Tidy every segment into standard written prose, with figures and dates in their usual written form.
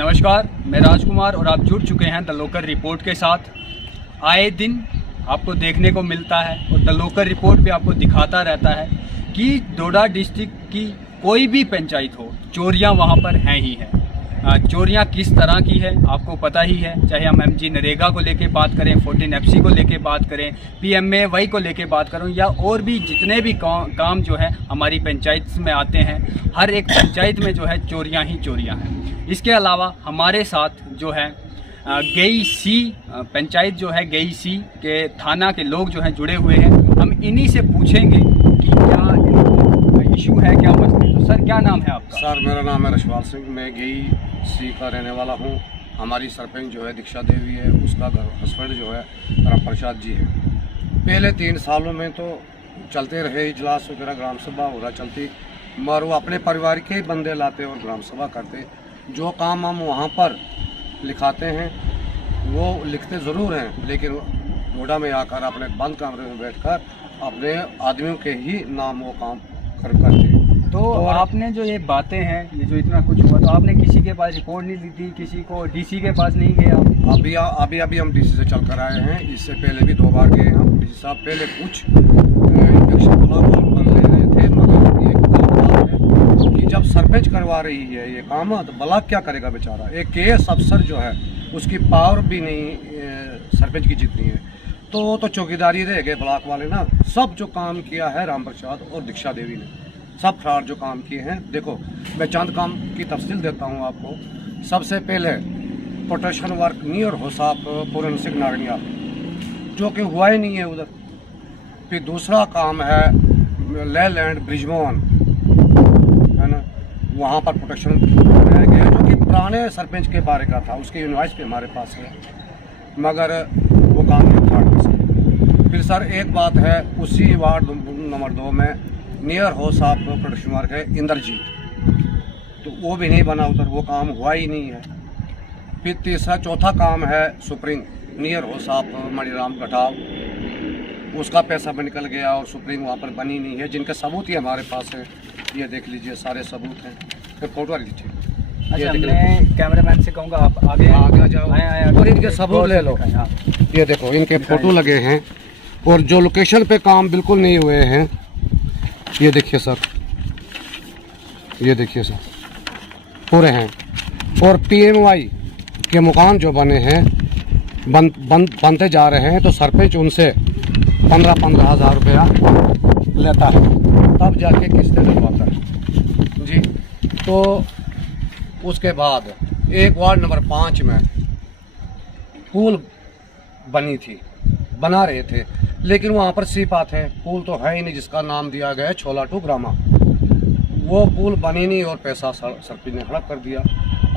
नमस्कार, मैं राजकुमार और आप जुड़ चुके हैं द लोकल रिपोर्ट के साथ। आए दिन आपको देखने को मिलता है और द लोकल रिपोर्ट भी आपको दिखाता रहता है कि डोडा डिस्ट्रिक्ट की कोई भी पंचायत हो, चोरियां वहां पर हैं ही हैं। चोरियां किस तरह की है आपको पता ही है, चाहे हम MG नरेगा को लेके बात करें, 14 FC को लेके बात करें, PMAY को लेके बात करूं या और भी जितने भी काम जो है हमारी पंचायत में आते हैं, हर एक पंचायत में जो है चोरियां ही चोरियां हैं। इसके अलावा हमारे साथ जो है गेई सी पंचायत जो है, गेई सी के थाना के लोग जो हैं जुड़े हुए हैं। हम इन्हीं से पूछेंगे कि क्या इशू है, क्या मसले। तो सर, क्या नाम है आपका? सर, मेरा नाम है रशवाल सिंह, मैं गेई सी का रहने वाला हूँ। हमारी सरपंच जो है दीक्षा देवी है, उसका हस्बैंड जो है राम प्रसाद जी है। पहले 3 सालों में तो चलते रहे इजलास वगैरह, ग्राम सभा वगैरह चलती, मगर वो अपने परिवार के ही बंदे लाते और ग्राम सभा करते। जो काम हम वहाँ पर लिखाते हैं वो लिखते ज़रूर हैं, लेकिन डोडा में आकर अपने बंद कमरे में बैठकर अपने आदमियों के ही नाम वो काम करते। तो आपने जो ये बातें हैं, ये जो इतना कुछ हुआ, तो आपने किसी के पास रिपोर्ट नहीं दी थी? किसी को DC के पास नहीं गए आप? अभी हम DC से चल कर आए हैं। इससे पहले भी 2 बार गए हैं हम। DC साहब पहले कुछ इलेक्शन ब्लॉक पर ले रहे थे, मगर एक बात है कि जब सरपंच करवा रही है ये काम, तो ब्लॉक क्या करेगा बेचारा। एक KS अफसर जो है उसकी पावर भी नहीं सरपंच की जितनी है, तो चौकीदारी रह गए ब्लॉक वाले ना। सब जो काम किया है राम प्रसाद और दीक्षा देवी ने, सब फ्रॉड जो काम किए हैं। देखो, मैं चंद काम की तफसील देता हूं आपको। सबसे पहले protection work near होसाप Puran Singh नागनिया, जो कि हुआ ही नहीं है उधर। फिर दूसरा काम है ले लैंड ब्रिजमोहन, है ना, वहाँ पर प्रोटेक्शन बनाया गया, जो कि पुराने सरपंच के बारे का था। उसके इनवाइस पे हमारे पास है, मगर वो काम नहीं था। फिर सर एक बात है, उसी वार्ड नंबर 2 में नियर हो साहब प्रोडक्शन वर्क है इंद्रजीत, तो वो भी नहीं बना उधर, वो काम हुआ ही नहीं है। फिर चौथा काम है सुप्रीम नियर हो साहब मणिराम गठाव, उसका पैसा भी निकल गया और सुप्रीम वहाँ पर बनी नहीं है, जिनके सबूत ही हमारे पास है। ये देख लीजिए, सारे सबूत हैं। फिर फोटो लीजिए। अच्छा, मैं कैमरामैन से कहूँगा आप आगे आ जाओ और इनके सबूत ले लो। ये देखो, इनके फोटो लगे हैं और जो लोकेशन पे काम बिल्कुल नहीं हुए हैं, ये देखिए सर, ये देखिए सर, पूरे हैं। और PMY के मकान जो बने हैं बनते जा रहे हैं, तो सरपंच उनसे 15-15 हज़ार रुपया लेता है, तब जाके किस्तें डलवाता है जी। तो उसके बाद एक वार्ड नंबर 5 में पुल बनी थी, बना रहे थे, लेकिन वहाँ पर सीपात है, पुल तो है ही नहीं, जिसका नाम दिया गया है छोला टू ग्रामा। वो पुल बनी नहीं और पैसा सरपंच ने हड़प कर दिया।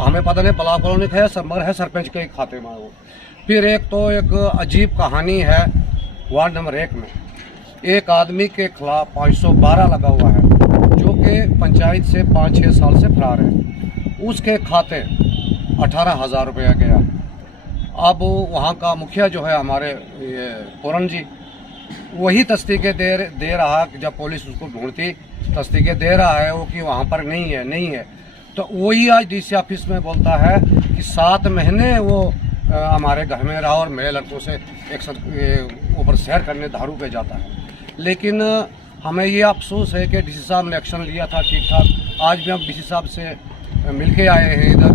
हमें पता नहीं ब्लॉक वालों ने खाया, मगर है सरपंच के खाते में वो। फिर एक अजीब कहानी है, वार्ड नंबर 1 में एक आदमी के खिलाफ 512 लगा हुआ है, जो कि पंचायत से 5-6 साल से फरार है। उसके खाते 18,000 रुपया गया। अब वहाँ का मुखिया जो है हमारे पूरन जी, वही तस्दीकें दे रहा कि जब पुलिस उसको ढूंढती, तस्दीकें दे रहा है वो कि वहाँ पर नहीं है। तो वही आज DC ऑफिस में बोलता है कि 7 महीने वो हमारे घर में रहा और मेरे लड़कों से एक ऊपर सैर करने दारू पे जाता है। लेकिन हमें ये अफसोस है कि DC साहब ने एक्शन लिया था ठीक ठाक। आज भी हम DC साहब से मिल के आए हैं इधर,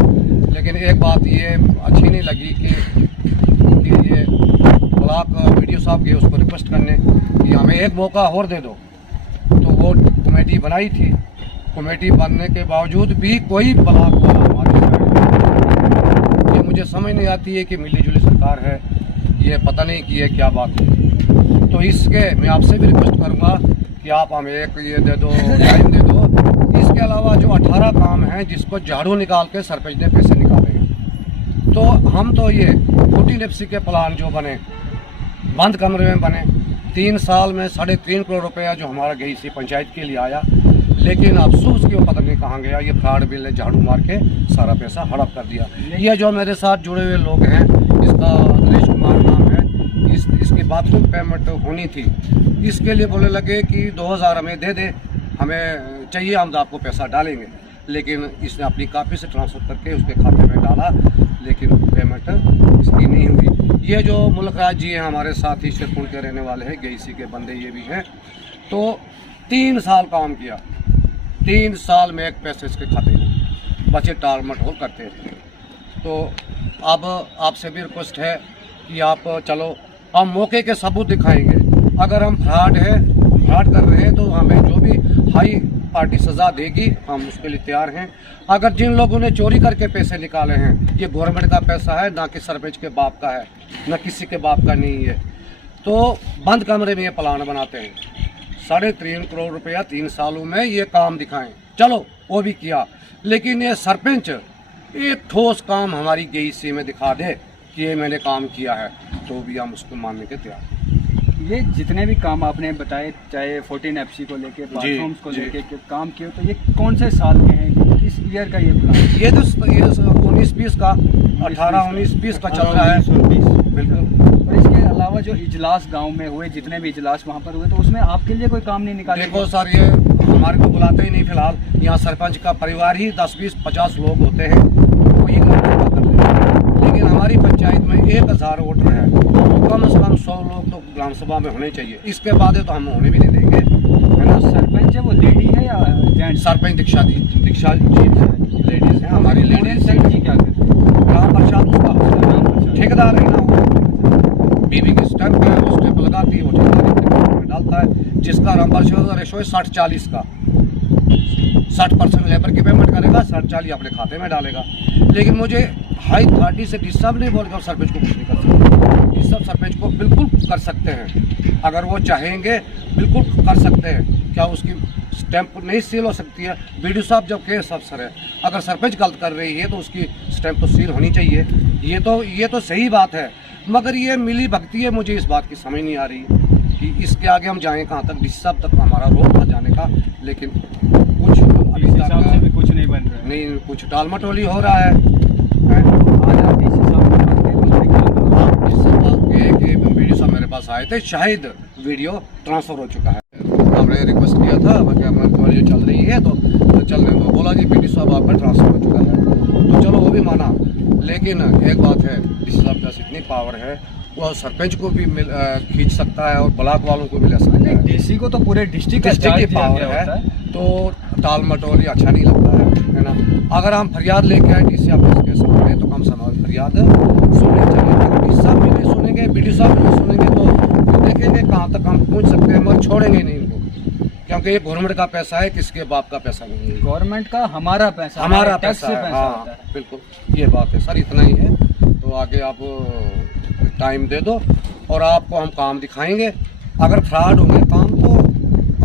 लेकिन एक बात ये अच्छी नहीं लगी कि ये ब्लॉक वीडियो साहब गए उसको रिक्वेस्ट करने कि हमें एक मौका और दे दो, तो वो कमेटी बनाई थी। कमेटी बनने के बावजूद भी कोई ब्लॉक वाला हमारे साइड, ये मुझे समझ नहीं आती है कि मिली जुली सरकार है, ये पता नहीं कि ये क्या बात है। तो इसके मैं आपसे भी रिक्वेस्ट करूँगा कि आप हमें एक ये दे दो, टाइम दे दो। इसके अलावा जो 18 काम हैं जिसको झाड़ू निकाल के सरपंच ने पैसे निकाले हैं, तो हम तो ये 14 FC के प्लान जो बने बंद कमरे में बने, 3 साल में 3.5 करोड़ रुपया जो हमारा गेई सी पंचायत के लिए आया, लेकिन अफसोस कि वो पता नहीं कहाँ गया। ये फ्रॉड बिल ने झाड़ू मार के सारा पैसा हड़प कर दिया। ये जो मेरे साथ जुड़े हुए लोग हैं, इसका नरेश कुमार नाम है, इसकी बाथरूम पेमेंट होनी थी, इसके लिए बोलने लगे कि 2000 हमें दे दे, हमें चाहिए, हम आपको पैसा डालेंगे। लेकिन इसने अपनी कापी से ट्रांसफ़र करके उसके खाते में डाला, लेकिन पेमेंट इसकी नहीं हुई। ये जो मुल्क राज जी हैं हमारे साथ ही शेरपुर के रहने वाले हैं, गेईसी के बंदे ये भी हैं, तो 3 साल काम किया, 3 साल में एक पैसे इसके खाते नहीं, बच्चे टाल मटोल करते थे। तो अब आपसे भी रिक्वेस्ट है कि आप चलो हम मौके के सबूत दिखाएंगे। अगर हम फ्रॉड कर रहे हैं तो हमें जो भी हाई पार्टी सज़ा देगी हम उसके लिए तैयार हैं। अगर जिन लोगों ने चोरी करके पैसे निकाले हैं, ये गवर्नमेंट का पैसा है, ना कि सरपंच के बाप का है, ना किसी के बाप का नहीं है, तो बंद कमरे में ये प्लान बनाते हैं। 3.5 करोड़ रुपया 3 सालों में ये काम दिखाएं, चलो वो भी किया। लेकिन ये सरपंच एक ठोस काम हमारी गेईसी में दिखा दे कि ये मैंने काम किया है, तो भी हम उसको मानने के तैयार हैं। ये जितने भी काम आपने बताए, चाहे 14 FC को लेके, बाथरूम्स को लेके काम किए, तो ये कौन से साल के हैं, किस ईयर का ये प्लान? ये तो 19-20 का, 18-19-20 का चल रहा है। बिल्कुल। और इसके अलावा जो इजलास गांव में हुए, जितने भी इजलास वहाँ पर हुए, तो उसमें आपके लिए कोई काम नहीं निकाला? देखो सर, ये हमारे को बुलाते ही नहीं फिलहाल। यहाँ सरपंच का परिवार ही 10-20-50 लोग होते हैं, वो ही काम कर लेते हैं। लेकिन हमारी पंचायत में 1000 वोटर है, तो कम से कम 100 लोग तो ग्राम सभा में होने चाहिए। इसके बाद तो हम होने भी नहीं देंगे, है ना। सरपंच है वो लेडी है या जेंट्स? सरपंच दीक्षा जी लेडीज़ हैं, हमारी लेडीज़ जी क्या करते हैं? ग्राम प्रसाद उसका ठेकेदार है ना, वो बीबी की स्टैंप है, वो स्टैंप लगाती है, वो ठेकेदार में डालता है। जिसका ग्राम परिषद का रेशो है 60-40 का, 60% लेबर की पेमेंट करेगा, 60-40 अपने खाते में डालेगा। लेकिन मुझे हाई अथॉरिटी से डिस्टर्ब नहीं बोल कर सरपंच को कुछ नहीं कर सकते। डिस्टर्ब सरपंच को बिल्कुल कर सकते हैं, अगर वो चाहेंगे बिल्कुल कर सकते हैं। क्या उसकी स्टैंप नहीं सील हो सकती है? बीडीओ साहब जब केस अफसर है, अगर सरपंच गलत कर रही है तो उसकी स्टैंप तो सील होनी चाहिए। ये तो सही बात है, मगर ये मिली भगती है, मुझे इस बात की समझ नहीं आ रही कि इसके आगे हम जाएँ कहाँ तक। बीडीओ साहब तक हमारा रोड था जाने का, लेकिन कुछ अभी तक भी कुछ नहीं बन रहा है। नहीं, कुछ टाल मटोली हो रहा है। वीडियो सब मेरे पास आए थे, शायद वीडियो ट्रांसफर हो चुका है। हमने रिक्वेस्ट किया था कि हमारी चल रही है तो चलने दो, बोला कि वीडियो साहब आपका ट्रांसफर हो चुका है, तो चलो वो भी माना। लेकिन एक बात है, डीसी साहब के पास इतनी पावर है, वो सरपंच को भी खींच सकता है और ब्लॉक वालों को भी ले सकता है। डीसी को तो पूरे डिस्ट्रिक्ट की पावर है, तो टाल मटोली अच्छा नहीं लगता है ना। अगर हम फरियाद लेके आए डीसी ऑफिस के सामने, तो कम से कम फरियाद सुननी चाहिए। डीसी साहब भी नहीं सुनेंगे, बीडीओ साहब भी नहीं सुनेंगे, तो देखेंगे कहाँ तक हम पहुँच सकते हैं, मगर छोड़ेंगे नहीं इनको, क्योंकि ये गवर्नमेंट का पैसा है, किसके बाप का पैसा नहीं है। गवर्नमेंट का हमारा पैसा, हमारा पैसा है। हाँ बिल्कुल, ये बात है सर, इतना ही है। तो आगे आप टाइम दे दो और आपको हम काम दिखाएंगे। अगर फ्रॉड होंगे काम तो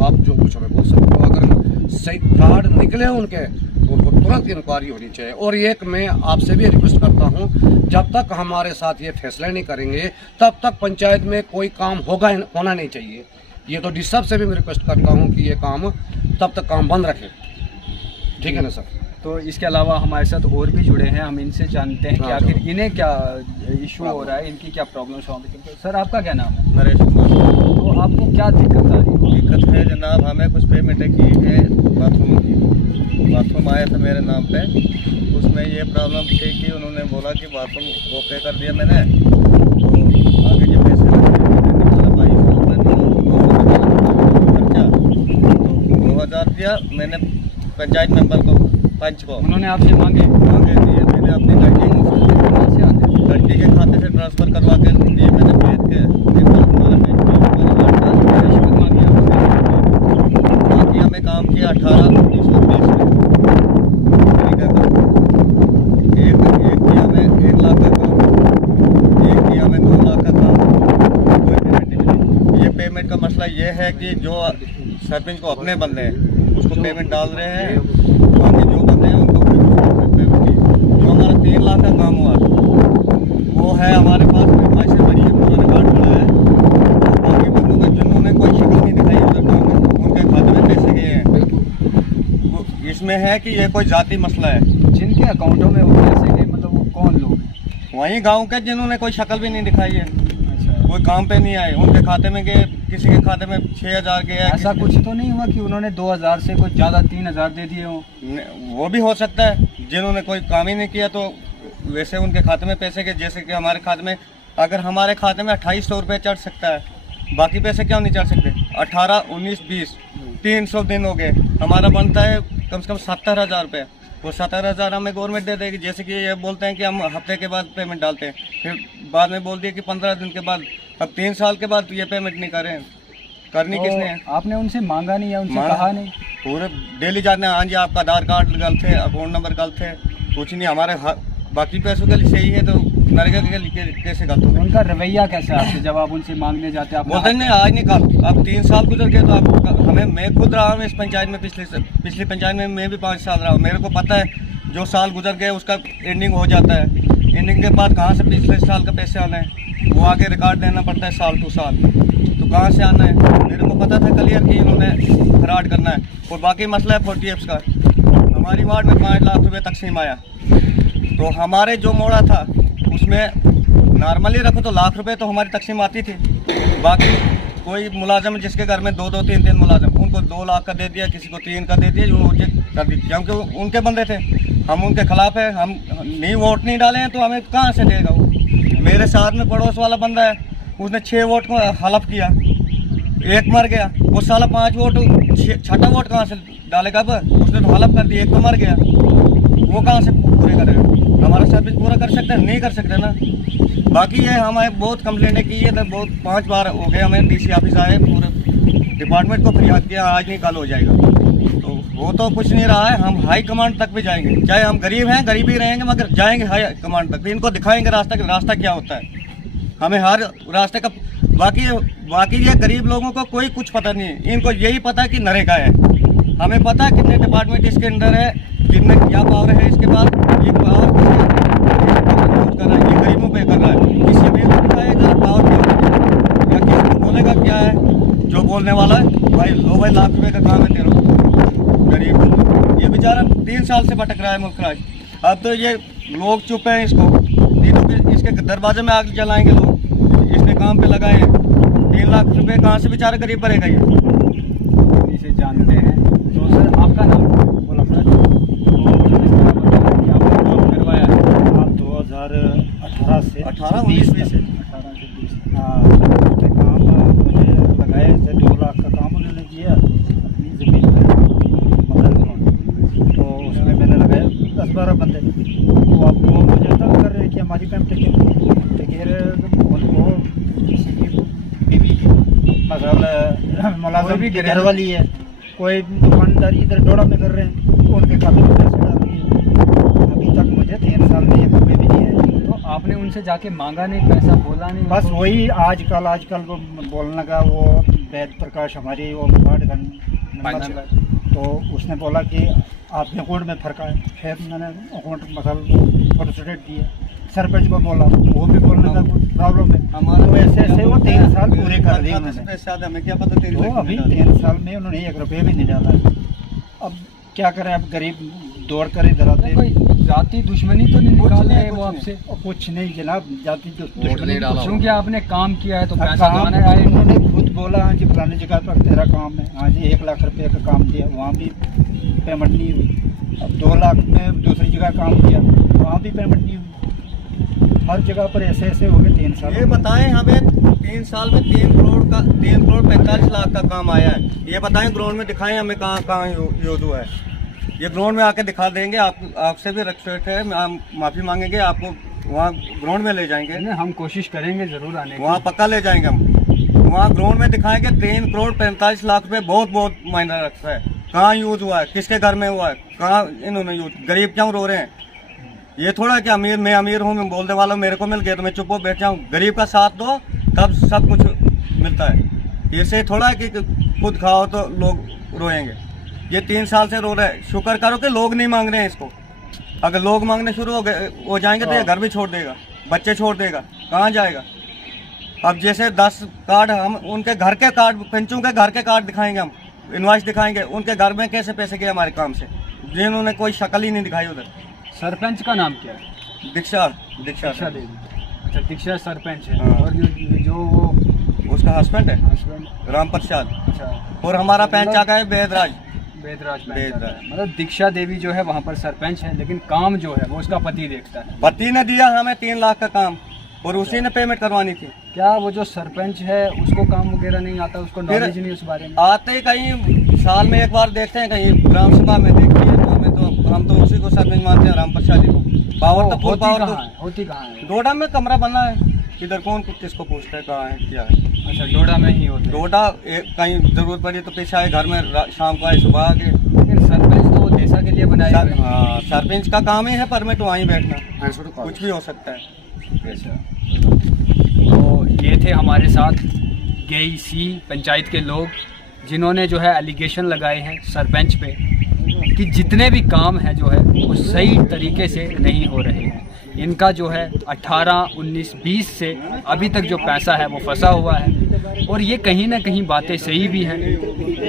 आप जो कुछ हमें बोल सकते हो, अगर सही फ्रॉड निकले उनके तो उनको तुरंत इंक्वायरी होनी चाहिए। और एक मैं आपसे भी रिक्वेस्ट करता हूँ, जब तक हमारे साथ ये फैसले नहीं करेंगे तब तक पंचायत में कोई काम होना नहीं चाहिए। ये तो डी साहब से भी मैं रिक्वेस्ट करता हूँ कि ये काम तब तक काम बंद रखें, ठीक है ना सर। तो इसके अलावा हमारे साथ और भी जुड़े हैं, हम इनसे जानते हैं कि आखिर इन्हें क्या इशू हो रहा है, इनकी क्या प्रॉब्लम्स हो रही है। सर आपका क्या नाम है? नरेश कुमार। तो आपको क्या दिक्कत आ रही है? दिक्कत है जनाब, हमें कुछ पेमेंट की है बाथरूम की। बाथरूम आया था मेरे नाम पे, उसमें ये प्रॉब्लम थी कि उन्होंने बोला कि बाथरूम ओके कर दिया मैंने, तो आगे जो पैसे खर्चा तो 2000 दिया मैंने पंचायत मेंबर को, पंच को। उन्होंने आपसे मांगे दिए, मैंने अपनी लड़की के खाते से ट्रांसफ़र करवा के दिए, मैंने भेज के बाकी हमें काम किया 18-19-20 में। एक किया मैं 1 लाख का काम, एक किया मैं 2 लाख का काम, कोई पेमेंट नहीं मिली। ये पेमेंट का मसला ये है कि जो सरपंच को अपने बंदे हैं उसको पेमेंट डाल रहे हैं, बाकी जो बंदे हैं उनको पेमेंट नहीं। जो हमारा 3 लाख का काम हुआ वो है हमारे पास, पैसे बड़ी है, पूरा रिकॉर्ड पड़ा है। बाकी बंदों का जिन्होंने कोई शिकल नहीं दिखाई उधर काम में, उनके खाते में पैसे गए हैं। इसमें है कि ये कोई जाति मसला है। जिनके अकाउंटों में वो पैसे गए, मतलब वो कौन लोग? वहीं गांव के जिन्होंने कोई शक्ल भी नहीं दिखाई है, अच्छा, कोई काम पे नहीं आए, उनके खाते में गए। किसी के खाते में 6,000 गया, ऐसा कुछ तो नहीं हुआ कि उन्होंने 2,000 से कुछ ज़्यादा 3,000 दे दिए हों? वो भी हो सकता है, जिन्होंने कोई काम ही नहीं किया तो वैसे उनके खाते में पैसे के, जैसे कि हमारे खाते में, अगर हमारे खाते में 2800 रुपये चढ़ सकता है, बाकी पैसे क्यों नहीं चढ़ सकते? 18, 19, 20 300 दिन हो गए, हमारा बनता है कम से कम 70,000 रुपये। वो 70,000 हमें गवर्नमेंट दे देगी। जैसे कि ये बोलते हैं कि हम हफ्ते के बाद पेमेंट डालते हैं, फिर बाद में बोल दिया कि 15 दिन के बाद। अब 3 साल के बाद ये पेमेंट नहीं कर रहे हैं, करनी तो किसने है? आपने उनसे मांगा नहीं या उनसे मांगा। कहा नहीं? पूरे डेली जाते हैं, हाँ जी आपका आधार कार्ड गलत है, अकाउंट नंबर गलत है, कुछ नहीं। हमारे बाकी पैसों के लिए सही है तो नरेगा के लिए कैसे गलत होगा? उनका रवैया कैसा है आपसे जब आप उनसे मांगने जाते हैं? आप बोलते नहीं आज नहीं कल। अब 3 साल गुजर गए तो आप हमें, मैं खुद रहा हूँ इस पंचायत में, पिछली पंचायत में मैं भी 5 साल रहा हूँ। मेरे को पता है जो साल गुजर गए उसका एंडिंग हो जाता है। एंडिंग के बाद कहाँ से पिछले साल का पैसे आना है? वो आगे रिकॉर्ड देना पड़ता है साल टू साल, तो कहाँ से आना है? मेरे को पता था क्लियर कि इन्होंने फ्रॉड करना है। और बाकी मसला है 40F का। हमारी वार्ड में 5 लाख रुपये तकसीम आया, तो हमारे जो मोड़ा था उसमें नॉर्मली रखो तो लाख रुपए तो हमारी तकसीम आती थी। बाकी कोई मुलाजम जिसके घर में 2-2, 3-3 मुलाजम, उनको 2 लाख का दे दिया, किसी को 3 का दे दिया, जो कर दी, क्योंकि उनके बंदे थे। हम उनके खिलाफ है, हम नहीं वोट नहीं डाले हैं तो हमें कहाँ से देगा वो? मेरे साथ में पड़ोस वाला बंदा है, उसने 6 वोट को हलफ किया, 1 मर गया। वो साला 5 वोट, 6ठा वोट कहाँ से डालेगा? अब उसने तो हलफ कर दिया, 1 तो मर गया, वो कहाँ से पूरे करेगा? हमारा सर्विस पूरा कर सकते हैं? नहीं कर सकते ना। बाकी ये हमें बहुत कंप्लेंटें की है, तो बहुत 5 बार हो गए हमें डीसी ऑफिस आए, पूरे डिपार्टमेंट को फरियाद किया, आज नहीं कल हो जाएगा। तो वो तो कुछ नहीं रहा है। हम हाई कमांड तक भी जाएंगे, चाहे हम गरीब हैं, गरीब ही रहेंगे, मगर जाएंगे हाई कमांड तक भी, इनको दिखाएंगे रास्ता क्या होता है। हमें हर रास्ते का, बाकी ये गरीब लोगों को कोई कुछ पता नहीं है। इनको यही पता है कि नरेगा है। हमें पता है कितने डिपार्टमेंट इसके अंदर है, कितने क्या पावर है इसके पास। ये पावर कर रहा है, ये गरीबों पे कर रहा है। किसी भी बताएगा पावर या किसी को बोलेगा क्या है? जो बोलने वाला है भाई, लो भाई लाख रुपए का काम है तेरा, गरीब लोग। ये बेचारा 3 साल से भटक रहा है मुल्क राज। अब तो ये लोग चुप हैं, इसको नहीं तो फिर इसके दरवाजे में आग जलाएंगे लोग। इसने काम पे लगाए हैं, 3 लाख रुपए कहाँ से बेचारा गरीब भरेगा? ये इसे जानते हैं। तो सर आपका नाम? बोला करवाया है 2018 से 18-19 20 हाँ, काम मुझे लगाए थे। 2 लाख का काम उन्होंने किया अपनी ज़मीन में, तो उसमें मैंने लगाए 10-12 बंदे। तो अब वो मुझे तंग कर रहे हैं कि हमारी पेमेंट उनको किसी की बीवी मतलब मुलाजिम की घर वाली है, कोई दुकानदारी इधर डोड़ा में कर रहे हैं, तो उनके खाते में पैसे डाल दिए। अभी तक मुझे 3 साल में 1 रुपये भी नहीं है। तो आपने उनसे जाके मांगा नहीं, पैसा बोला नहीं? बस वही आजकल वो बोलने का, वो वैद प्रकाश हमारी वो कार्ड का नंबर, तो उसने बोला कि आपके अकाउंट में फर्क है। फिर मैंने अकाउंट मतलब फोटो स्टेट दिया, सरपंच को बोला, वो भी बोलने का कुछ प्रॉब्लम है हमारा। वैसे वो 3 साल पूरे कर दिए उन्होंने। हमें क्या पता? तो अभी 3 साल में उन्होंने 1 रुपये भी नहीं डाला। अब क्या करें? अब गरीब दौड़ कर इधर आते हैं। कोई जाति दुश्मनी तो नहीं निकाल रहे वो आपसे? कुछ नहीं जनाब, जाति दुश्मनी क्योंकि आपने काम किया है तो पैसा काम कमाने आए। उन्होंने खुद बोला हाँ जी फलानी जगह पर तेरा काम है, हाँ जी 1 लाख रुपए का काम दिया, वहाँ भी पेमेंट नहीं हुई। अब 2 लाख में दूसरी जगह काम किया, वहाँ भी पेमेंट नहीं हुई। हर जगह पर ऐसे हो गए 3 साल। ये बताएं हमें 3 साल में 3 करोड़ 45 लाख का काम आया है। ये बताएं ग्राउंड में दिखाएं हमें कहाँ यूज हुआ है। ये ग्राउंड में आके दिखा देंगे। आपसे भी रिक्वेस्ट है, हम माफ़ी मांगेंगे, आपको वहाँ ग्राउंड में ले जाएंगे। नहीं, हम कोशिश करेंगे ज़रूर आने की। वहाँ पक्का ले जाएंगे हम, वहाँ ग्राउंड में दिखाएंगे। 3 करोड़ 45 लाख रुपए बहुत मायने रखता है। कहाँ यूज हुआ है, किसके घर में हुआ है, कहाँ इन्होंने यूज, गरीब क्यों रो रहे हैं? ये थोड़ा कि मैं अमीर हूँ, मैं बोलने वाला हूँ, मेरे को मिल गया तो मैं चुप हो बैठ जाऊँ। गरीब का साथ दो तब सब कुछ मिलता है। ये थोड़ा है कि खुद खाओ तो लोग रोएंगे। ये 3 साल से रो रहे हैं। शुक्र करो कि लोग नहीं मांग रहे हैं इसको। अगर लोग मांगने शुरू हो जाएंगे तो ये घर भी छोड़ देगा, बच्चे छोड़ देगा, कहाँ जाएगा? अब जैसे 10 कार्ड हम उनके घर के कार्ड, पंचों के घर के कार्ड दिखाएंगे, हम इनवॉइस दिखाएंगे, उनके घर में कैसे पैसे गए हमारे काम से, जिन्होंने कोई शक्ल ही नहीं दिखाई उधर। सरपंच का नाम क्या है? दीक्षा देवी। अच्छा, दीक्षा सरपंच है। हाँ। और जो वो उसका हस्बैंड है हस्बैंड। राम प्रसाद, अच्छा, और हमारा पैंच आ गया बेदराज। बेदराज बेदराज। मतलब दीक्षा देवी जो है वहाँ पर सरपंच है, लेकिन काम जो है वो उसका पति देखता है। पति ने दिया हमें 3 लाख का काम, और उसी ने पेमेंट करवानी थी। क्या वो जो सरपंच है उसको काम वगैरह नहीं आता, उसको नॉलेज नहीं उस बारे में? आते ही कहीं साल में एक बार देखते हैं, कहीं ग्राम सभा में देखते हैं, तो हमें तो हम तो उसी को सरपंच मानते हैं, राम प्रसाद जी को। पावर तो फुल पावर तो होती कहाँ है? डोडा में कमरा बना है, इधर कौन किसको पूछता है कहाँ है क्या है। अच्छा, डोडा में ही होते हैं। डोडा कहीं जरूरत पड़ी तो पीछे आए घर में, शाम को आए सुबह आके। लेकिन सरपंच तो वो देशा के लिए बनाया हुए हैं। हाँ, सरपंच का काम ही है परमिट वहीं बैठना, कुछ भी हो सकता है। अच्छा, तो ये थे हमारे साथ गेईसी पंचायत के लोग, जिन्होंने जो है एलिगेशन लगाए हैं सरपंच पे कि जितने भी काम हैं जो है वो सही तरीके से नहीं हो रहे हैं। इनका जो है 18, 19, 20 से अभी तक जो पैसा है वो फंसा हुआ है। और ये कहीं ना कहीं बातें सही भी हैं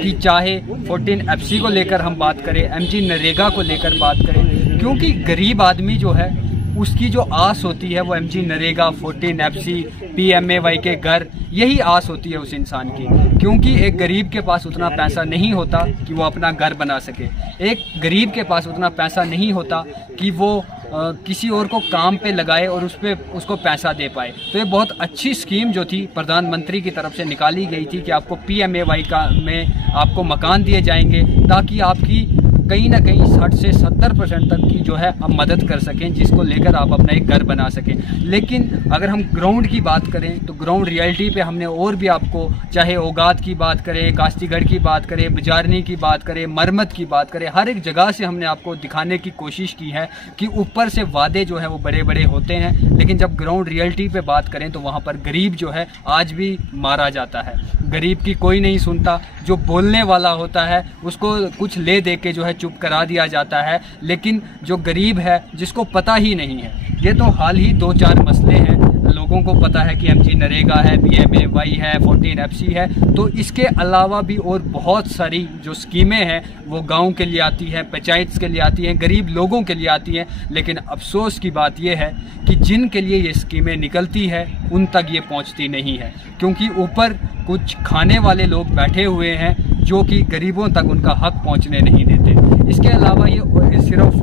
कि चाहे 14 FC को लेकर हम बात करें, MG नरेगा को लेकर बात करें, क्योंकि गरीब आदमी जो है उसकी जो आस होती है वो MG नरेगा, 14 FC, PMAY के घर, यही आस होती है उस इंसान की। क्योंकि एक गरीब के पास उतना पैसा नहीं होता कि वो अपना घर बना सके, एक गरीब के पास उतना पैसा नहीं होता कि वो किसी और को काम पे लगाए और उसको पैसा दे पाए। तो ये बहुत अच्छी स्कीम जो थी प्रधानमंत्री की तरफ से निकाली गई थी कि आपको PMAY में आपको मकान दिए जाएंगे, ताकि आपकी कहीं ना कहीं 60 से 70% तक की जो है हम मदद कर सकें, जिसको लेकर आप अपना एक घर बना सकें। लेकिन अगर हम ग्राउंड की बात करें तो ग्राउंड रियलिटी पे हमने और भी आपको, चाहे ओगात की बात करें, कास्तीगढ़ की बात करें, बिजारनी की बात करें, मरमत की बात करें, हर एक जगह से हमने आपको दिखाने की कोशिश की है कि ऊपर से वादे जो है वो बड़े बड़े होते हैं, लेकिन जब ग्राउंड रियलिटी पे बात करें तो वहाँ पर गरीब जो है आज भी मारा जाता है। गरीब की कोई नहीं सुनता, जो बोलने वाला होता है उसको कुछ ले दे के जो है चुप करा दिया जाता है, लेकिन जो गरीब है जिसको पता ही नहीं है। ये तो हाल ही 2-4 मसले हैं, लोगों को पता है कि MG नरेगा है, PMAY है, 14 FC है, तो इसके अलावा भी और बहुत सारी जो स्कीमें हैं वो गांव के लिए आती हैं, पंचायत के लिए आती हैं, गरीब लोगों के लिए आती हैं। लेकिन अफसोस की बात यह है कि जिनके लिए ये स्कीमें निकलती है उन तक ये पहुंचती नहीं है, क्योंकि ऊपर कुछ खाने वाले लोग बैठे हुए हैं जो कि गरीबों तक उनका हक पहुंचने नहीं देते। इसके अलावा ये सिर्फ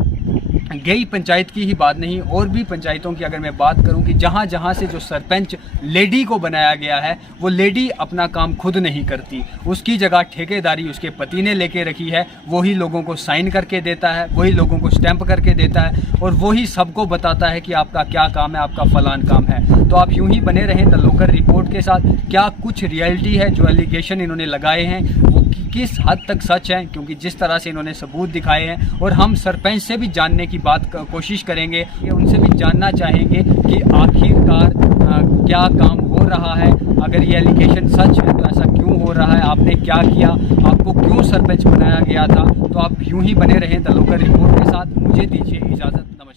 गेई पंचायत की ही बात नहीं, और भी पंचायतों की अगर मैं बात करूं कि जहां जहां से जो सरपंच लेडी को बनाया गया है वो लेडी अपना काम खुद नहीं करती, उसकी जगह ठेकेदारी उसके पति ने लेके रखी है। वही लोगों को साइन करके देता है, वही लोगों को स्टैंप करके देता है, और वही सबको बताता है कि आपका क्या काम है, आपका फलान काम है। तो आप यूं ही बने रहें द लोकल रिपोर्ट के साथ। क्या कुछ रियलिटी है, जो एलिगेशन इन्होंने लगाए हैं वो किस हद तक सच है, क्योंकि जिस तरह से इन्होंने सबूत दिखाए हैं, और हम सरपंच से भी जानने की कोशिश करेंगे, उनसे भी जानना चाहेंगे कि आखिरकार क्या काम हो रहा है। अगर ये एलिगेशन सच है तो ऐसा क्यों हो रहा है, आपने क्या किया, आपको क्यों सरपंच बनाया गया था। तो आप यूं ही बने रहें द लोकल रिपोर्ट के साथ। मुझे दीजिए इजाज़त। नमस्कार।